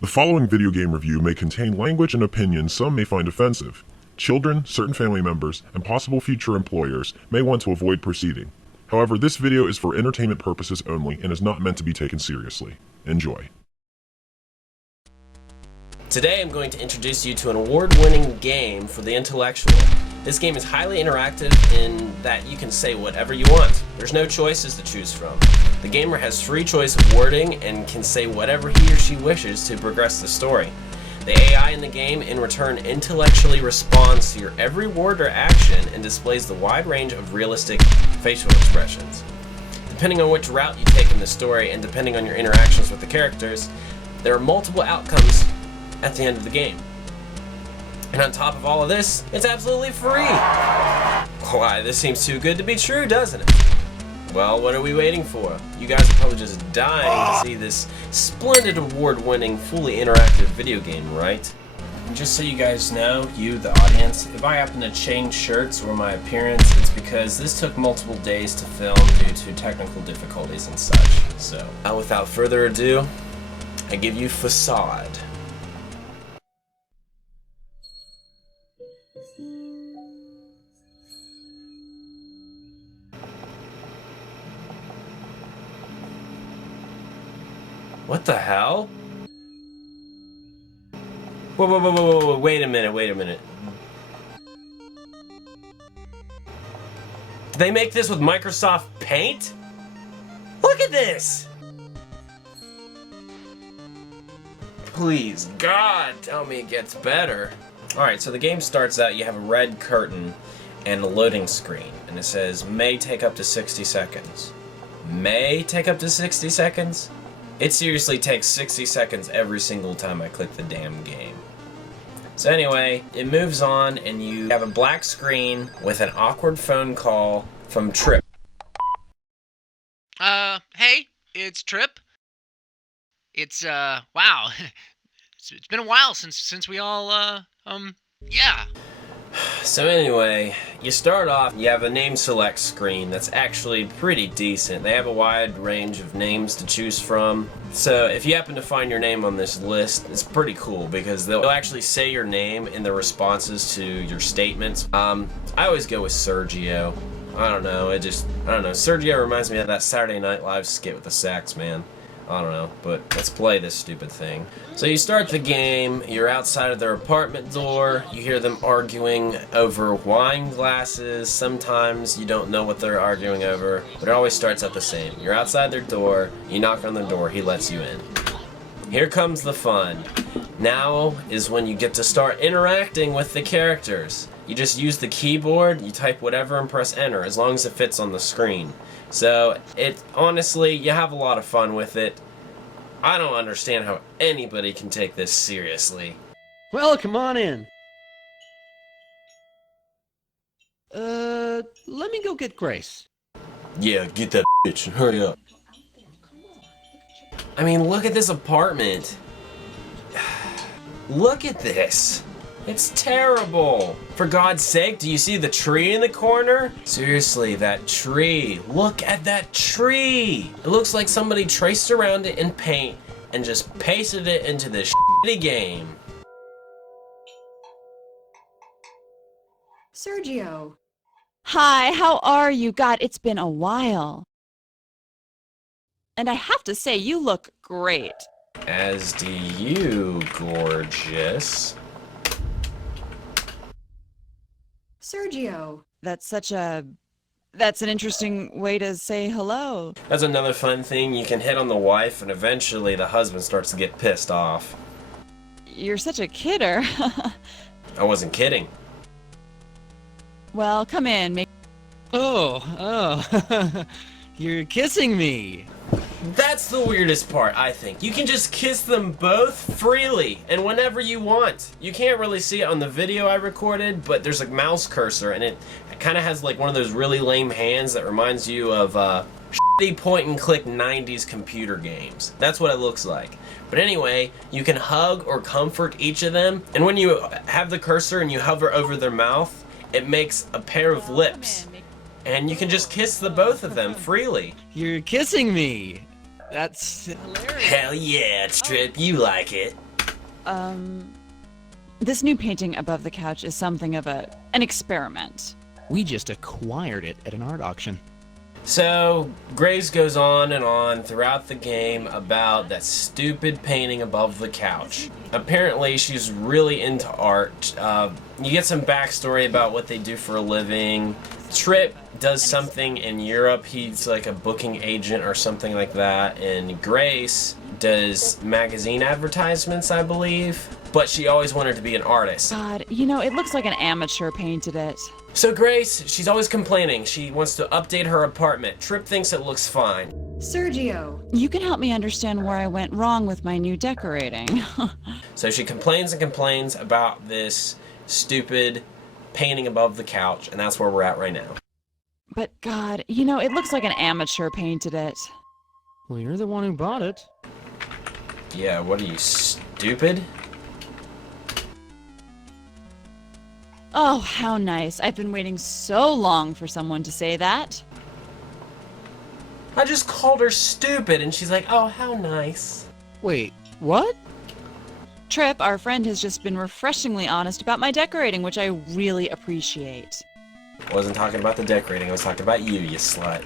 The following video game review may contain language and opinions some may find offensive. Children, certain family members, and possible future employers may want to avoid proceeding. However, this video is for entertainment purposes only and is not meant to be taken seriously. Enjoy. Today I'm going to introduce you to an award-winning game for the intellectual. This game is highly interactive in that you can say whatever you want. There's no choices to choose from. The gamer has free choice of wording and can say whatever he or she wishes to progress the story. The AI in the game in return intellectually responds to your every word or action and displays the wide range of realistic facial expressions. Depending on which route you take in the story and depending on your interactions with the characters, there are multiple outcomes at the end of the game. And on top of all of this, it's absolutely free! Why, this seems too good to be true, doesn't it? Well, what are we waiting for? You guys are probably just dying to see this splendid award-winning, fully interactive video game, right? And just so you guys know, you, the audience, if I happen to change shirts or my appearance, it's because this took multiple days to film due to technical difficulties and such, so. Without further ado, I give you Facade. What the hell? Whoa, wait a minute. Did they make this with Microsoft Paint? Look at this! Please, God, tell me it gets better. Alright, so the game starts out, you have a red curtain and a loading screen, and it says, may take up to 60 seconds. May take up to 60 seconds? It seriously takes 60 seconds every single time I click the damn game. So anyway, it moves on and you have a black screen with an awkward phone call from Trip. Hey, it's Trip. It's, wow. It's been a while since we all, yeah. So anyway, you start off, you have a name select screen that's actually pretty decent. They have a wide range of names to choose from. So if you happen to find your name on this list, it's pretty cool because they'll actually say your name in the responses to your statements. I always go with Sergio. I don't know, Sergio reminds me of that Saturday Night Live skit with the sax man. I don't know, but let's play this stupid thing. So you start the game, you're outside of their apartment door, you hear them arguing over wine glasses. Sometimes you don't know what they're arguing over, but it always starts out the same. You're outside their door, you knock on the door, he lets you in. Here comes the fun. Now is when you get to start interacting with the characters. You just use the keyboard, you type whatever and press enter, as long as it fits on the screen. So, honestly, you have a lot of fun with it. I don't understand how anybody can take this seriously. Well, come on in. Let me go get Grace. Yeah, get that bitch and hurry up. I mean, look at this apartment. Look at this. It's terrible. For God's sake, do you see the tree in the corner? Seriously, that tree. Look at that tree. It looks like somebody traced around it in paint and just pasted it into this shitty game. Sergio. Hi, how are you? God, it's been a while. And I have to say, you look great. As do you, gorgeous. Sergio. That's an interesting way to say hello. That's another fun thing. You can hit on the wife and eventually the husband starts to get pissed off. You're such a kidder. I wasn't kidding. Well, come in. Oh, you're kissing me. That's the weirdest part, I think. You can just kiss them both freely and whenever you want. You can't really see it on the video I recorded, but there's a mouse cursor and it kind of has like one of those really lame hands that reminds you of shitty point-and-click 90s computer games. That's what it looks like. But anyway, you can hug or comfort each of them, and when you have the cursor and you hover over their mouth, it makes a pair of lips. And you can just kiss the both of them freely. You're kissing me. That's hilarious. Hell yeah, Trip, you like it. This new painting above the couch is something of an experiment. We just acquired it at an art auction. So, Grace goes on and on throughout the game about that stupid painting above the couch. Apparently, she's really into art. You get some backstory about what they do for a living. Trip does something in Europe. He's like a booking agent or something like that. And Grace does magazine advertisements, I believe. But she always wanted to be an artist. God, you know, it looks like an amateur painted it. So Grace, she's always complaining. She wants to update her apartment. Trip thinks it looks fine. Sergio. You can help me understand where I went wrong with my new decorating. So she complains and complains about this stupid painting above the couch, and that's where we're at right now. But God, you know, it looks like an amateur painted it. Well, you're the one who bought it. Yeah, what are you, stupid? Oh, how nice. I've been waiting so long for someone to say that. I just called her stupid, and she's like, oh, how nice. Wait, what? Trip, our friend, has just been refreshingly honest about my decorating, which I really appreciate. I wasn't talking about the decorating, I was talking about you slut.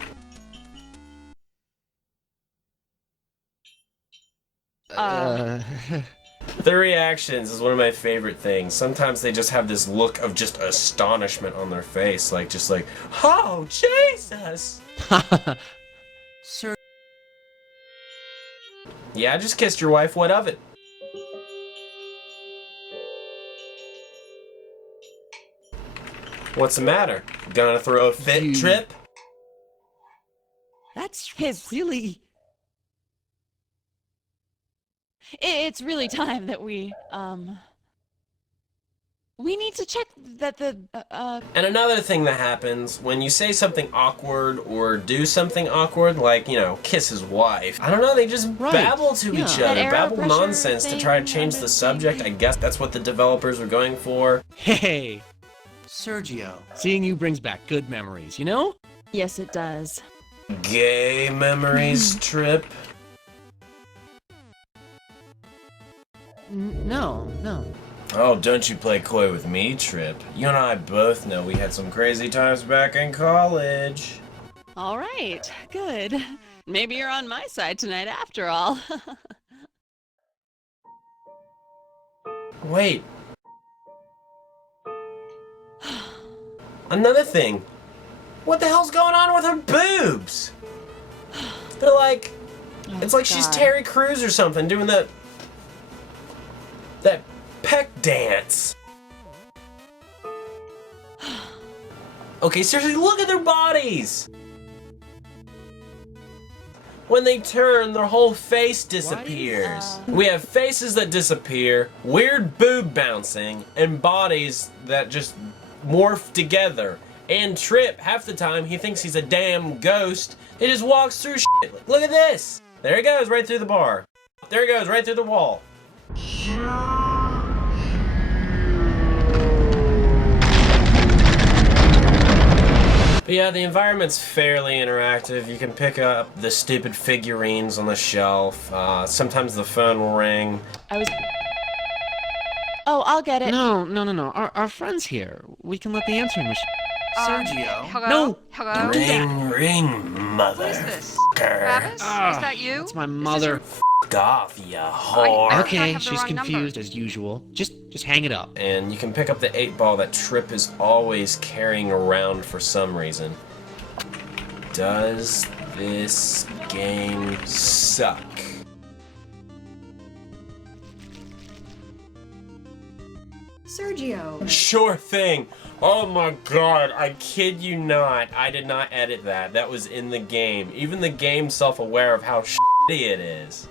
Their reactions is one of my favorite things. Sometimes they just have this look of just astonishment on their face, like, just like, oh, Jesus! Sir. Yeah, I just kissed your wife, what of it? What's the matter? Gonna throw a fit, Trip? That's really... It's really time that we need to check that the, And another thing that happens when you say something awkward or do something awkward, like, you know, kiss his wife, I don't know, they just babble to each That other, air babble pressure nonsense to try to change the subject. I guess that's what the developers were going for. Hey, Sergio. seeing you brings back good memories, you know? Yes, it does. Gay memories, Trip. No. Oh, don't you play coy with me, Trip. You and I both know we had some crazy times back in college. All right, good. Maybe you're on my side tonight after all. Wait. Another thing. What the hell's going on with her boobs? They're like... it's like she's God. Terry Crews or something doing that peck dance. Okay, seriously, look at their bodies! When they turn, their whole face disappears. We have faces that disappear, weird boob bouncing, and bodies that just morph together. And Trip, half the time, he thinks he's a damn ghost. He just walks through shit. Look at this! There he goes, right through the bar. There he goes, right through the wall. But yeah, the environment's fairly interactive. You can pick up the stupid figurines on the shelf. Sometimes the phone will ring. Oh, I'll get it. No. Our friend's here. We can let the answering machine. Sergio. Hello? No! Hello? Ring, mother. What is this? Travis? Is that you? It's my mother. F off, ya whore. I Okay, have the she's wrong number. confused as usual. Just hang it up. And you can pick up the 8-ball that Trip is always carrying around for some reason. Does this game suck? Sergio. Sure thing. Oh my god, I kid you not. I did not edit that. That was in the game. Even the game's self-aware of how shitty it is.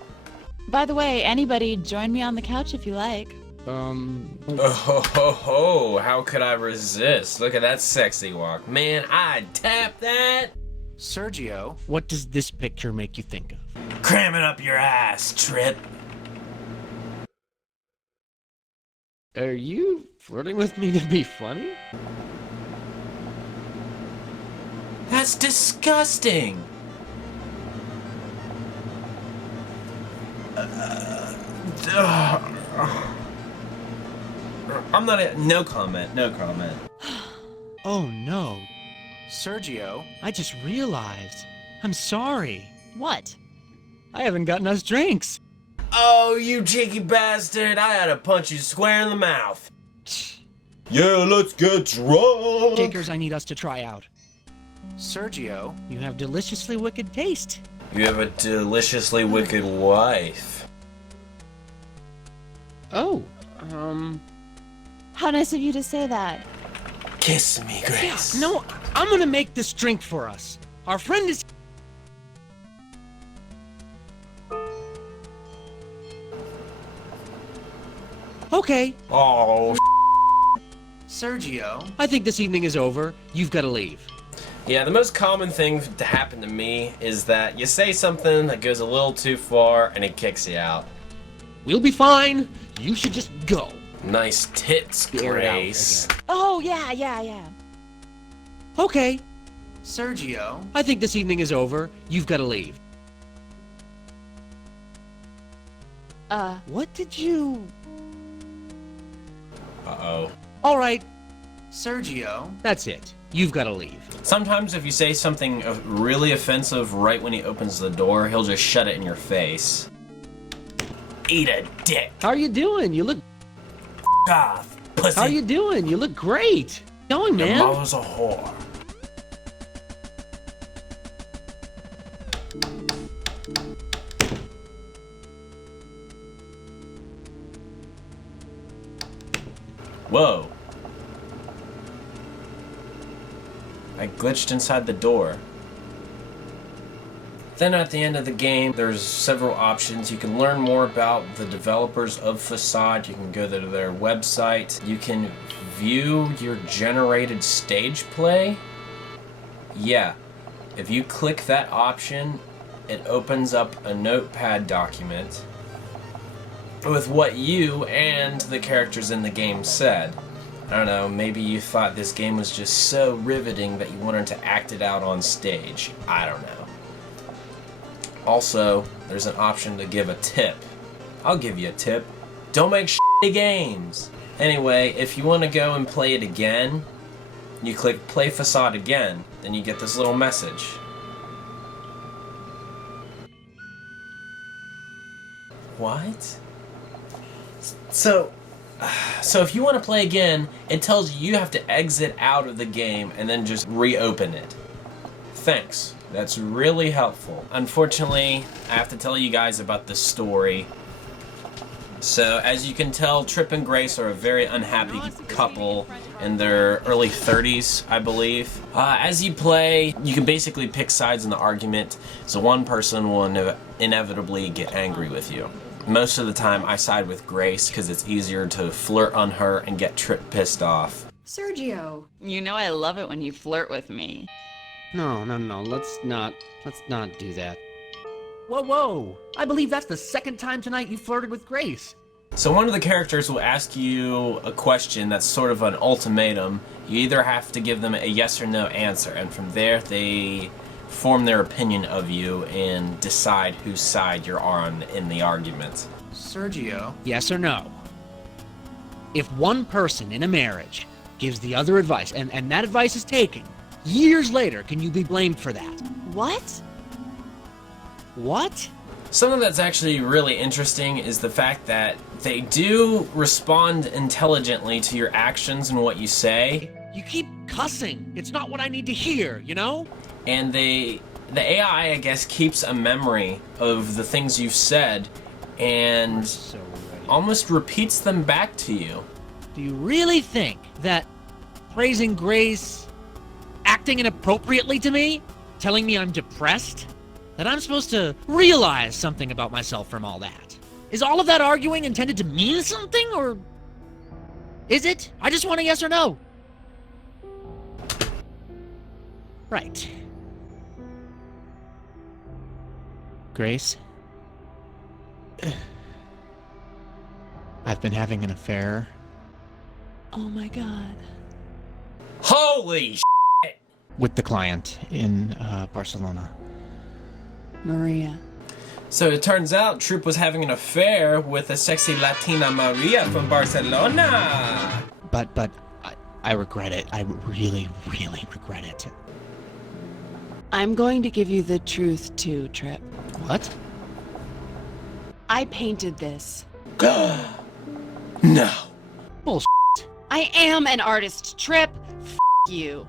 By the way, anybody, join me on the couch if you like. Oh ho ho ho, how could I resist? Look at that sexy walk. Man, I'd tap that. Sergio. What does this picture make you think of? Cram it up your ass, Trip. Are you flirting with me to be funny? That's disgusting. I'm not. No comment. No comment. Oh no, Sergio. I just realized. I'm sorry. What? I haven't gotten us drinks. Oh, you cheeky bastard! I had to punch you square in the mouth. Yeah, let's get drunk. Jakers, I need us to try out. Sergio. You have deliciously wicked taste. You have a deliciously wicked wife. Oh, How nice of you to say that. Kiss me, Grace. no, I'm gonna make this drink for us. Our friend is... Okay, Oh, Sergio. I think this evening is over. You've got to leave. yeah, the most common thing to happen to me is that you say something that goes a little too far and it kicks you out. We'll be fine. You should just go. Nice tits, Air it out Grace. again. Oh, yeah. Okay, Sergio. I think this evening is over. You've got to leave. What did you... Uh-oh. All right, Sergio. that's it. You've got to leave. Sometimes if you say something really offensive right when he opens the door, he'll just shut it in your face. Eat a dick. How are you doing? You look... Off, pussy. How are you doing? You look great. Going, Your man. mother's a whore. Whoa. I glitched inside the door. Then at the end of the game, there's several options. You can learn more about the developers of Facade. You can go to their website. You can view your generated stage play. Yeah, if you click that option, it opens up a notepad document with what you and the characters in the game said. I don't know, maybe you thought this game was just so riveting that you wanted to act it out on stage. I don't know. Also, there's an option to give a tip. I'll give you a tip. Don't make shitty games. Anyway, if you want to go and play it again, you click Play Facade again, then you get this little message. What? So if you want to play again, it tells you have to exit out of the game and then just reopen it. Thanks. That's really helpful. Unfortunately, I have to tell you guys about the story. So, as you can tell, Trip and Grace are a very unhappy couple in their early 30s, I believe. As you play, you can basically pick sides in the argument, so one person will inevitably get angry with you. Most of the time, I side with Grace because it's easier to flirt on her and get Trip pissed off. Sergio. You know I love it when you flirt with me. No, let's not do that. Whoa! I believe that's the second time tonight you flirted with Grace. So one of the characters will ask you a question that's sort of an ultimatum. You either have to give them a yes or no answer, and from there they form their opinion of you and decide whose side you're on in the argument. Sergio. Yes or no? If one person in a marriage gives the other advice, and that advice is taken, years later, can you be blamed for that? What? What? Something that's actually really interesting is the fact that they do respond intelligently to your actions and what you say, You keep cussing. It's not what I need to hear, you know? and the AI, I guess, keeps a memory of the things you've said and So ready. almost repeats them back to you. Do you really think that praising Grace, acting inappropriately to me, telling me I'm depressed, that I'm supposed to realize something about myself from all that? Is all of that arguing intended to mean something, or is it? I just want a yes or no. Right. Grace? I've been having an affair. Oh my god. Holy With the client in Barcelona. Maria. So it turns out Troop was having an affair with a sexy Latina Maria from Barcelona. But I regret it. I really, really regret it. I'm going to give you the truth too, Trip. What? I painted this. No. Bullshit. I am an artist, Trip. F you.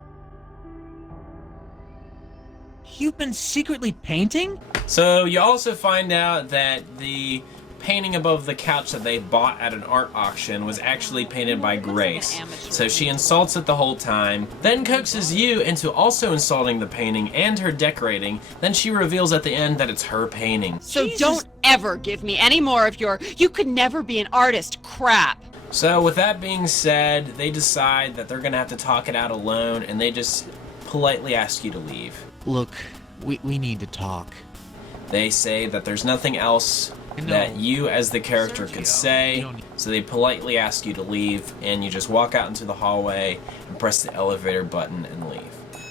You've been secretly painting? So you also find out that the painting above the couch that they bought at an art auction was actually painted by Grace. So she insults it the whole time, then coaxes you into also insulting the painting and her decorating. Then she reveals at the end that it's her painting. So Jesus. don't ever give me any more of your "you could never be an artist" crap. So with that being said, they decide that they're gonna have to talk it out alone, and they just politely ask you to leave. Look, we need to talk. They say that there's nothing else No. that you as the character Sergio, could you say, don't need- so they politely ask you to leave, and you just walk out into the hallway and press the elevator button and leave.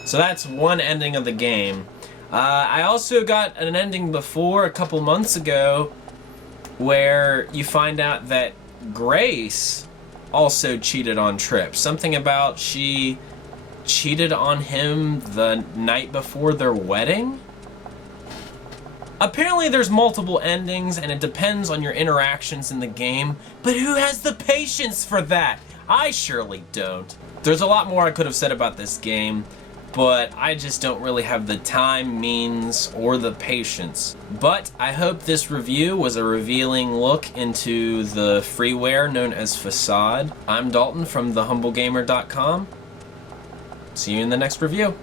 So that's one ending of the game. I also got an ending before, a couple months ago, where you find out that Grace also cheated on Trip. Something about she cheated on him the night before their wedding? Apparently there's multiple endings and it depends on your interactions in the game, but who has the patience for that? I surely don't. There's a lot more I could have said about this game, but I just don't really have the time, means, or the patience. But I hope this review was a revealing look into the freeware known as Facade. I'm Dalton from thehumblegamer.com. See you in the next review.